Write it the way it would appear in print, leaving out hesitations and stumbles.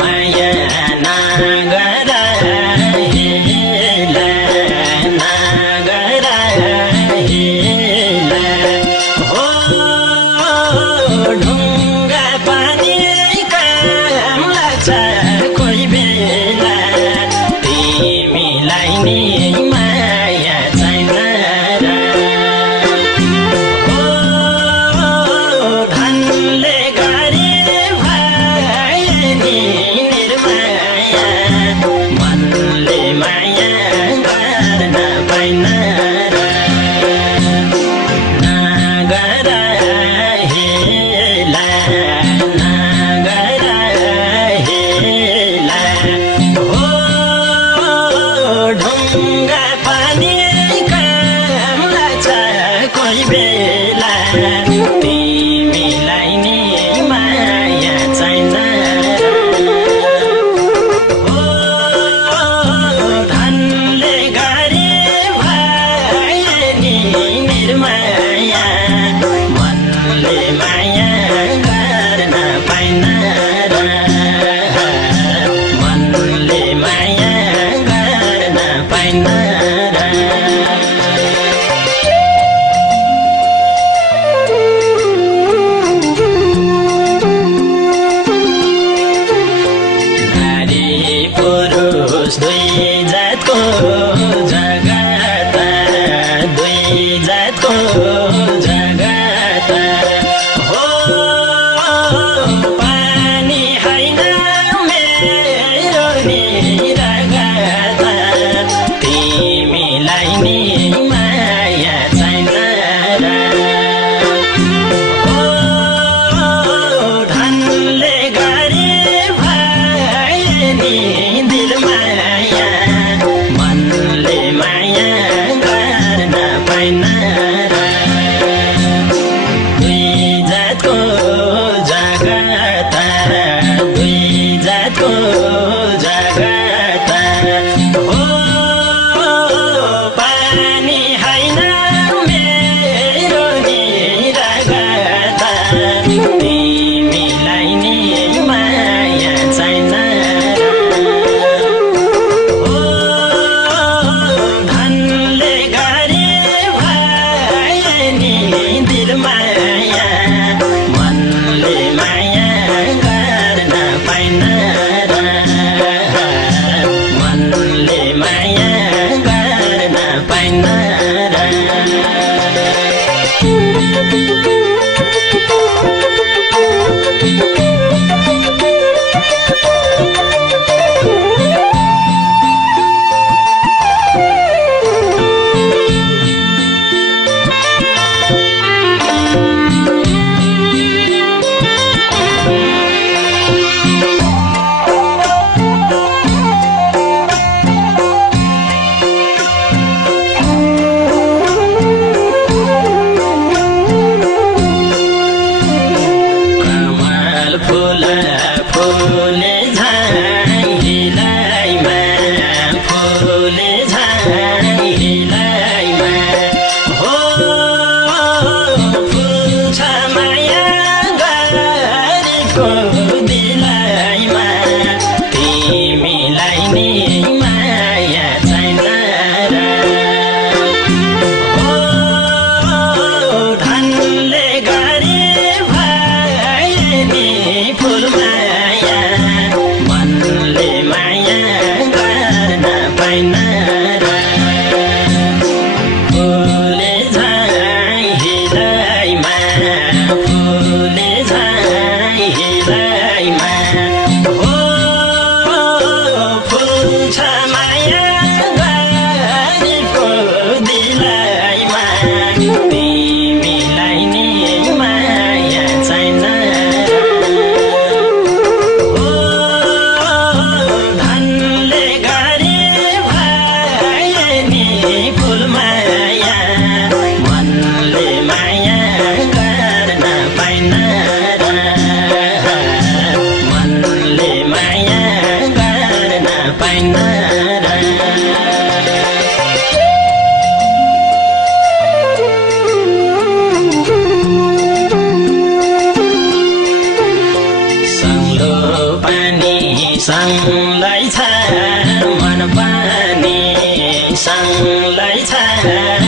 माया नगर हिला नगर हिला हो ढुङ्गा पानी काम लाग्छ कोही बेला तिमीलाई नि माया छैन र हो धनले गरे भए नि निर्माया मनले माया गर्न पाइन र नगर हेला नगर हेला हो ढुङ्गा पानी काम लाग्छ कोही बेला तिमीलाई नि माया छैन हो धनले गरे भए नि निर्माया मनले माया गर्न पाइन र मनले माया गर्न पाइन र नारी पुरुष दुई जातको जगत दुई जातको जगत हो पानी हैन मेरो नि रगत तिमीलाई नि माया छैन र हो धनले गरे भए नि दिल माया मनले माया गर्न पाइन र दुई जातको जगत दुई जातको जगत हो पानी हैन मेरो नि रगत तिमीलाई नि माया छैन हो धनले गरे भए नि दिल माया मनले माया गर्न पाइन र मनले माया गर्न पाइन र कमल फूल फूले झाइलाइमा फूले झाइलाइमा हो फुल्छ माया गरेको दिलाइमा तिमीलाई नि माया छैन र हो धनले गरे भए नि फुल माया मनले माया गर्न पाइन र फुले झाइलाइमा फुले झाइलाइमा हो फुल्छ माया गरेको दिलाइमा तिमीलाई नि माया छैन हो धनले गरे भए नि फुल माया मनले माया गर्न पाइन र मनले माया गर्न पाइन र पानी सँगै छ मन पनि सँगै छ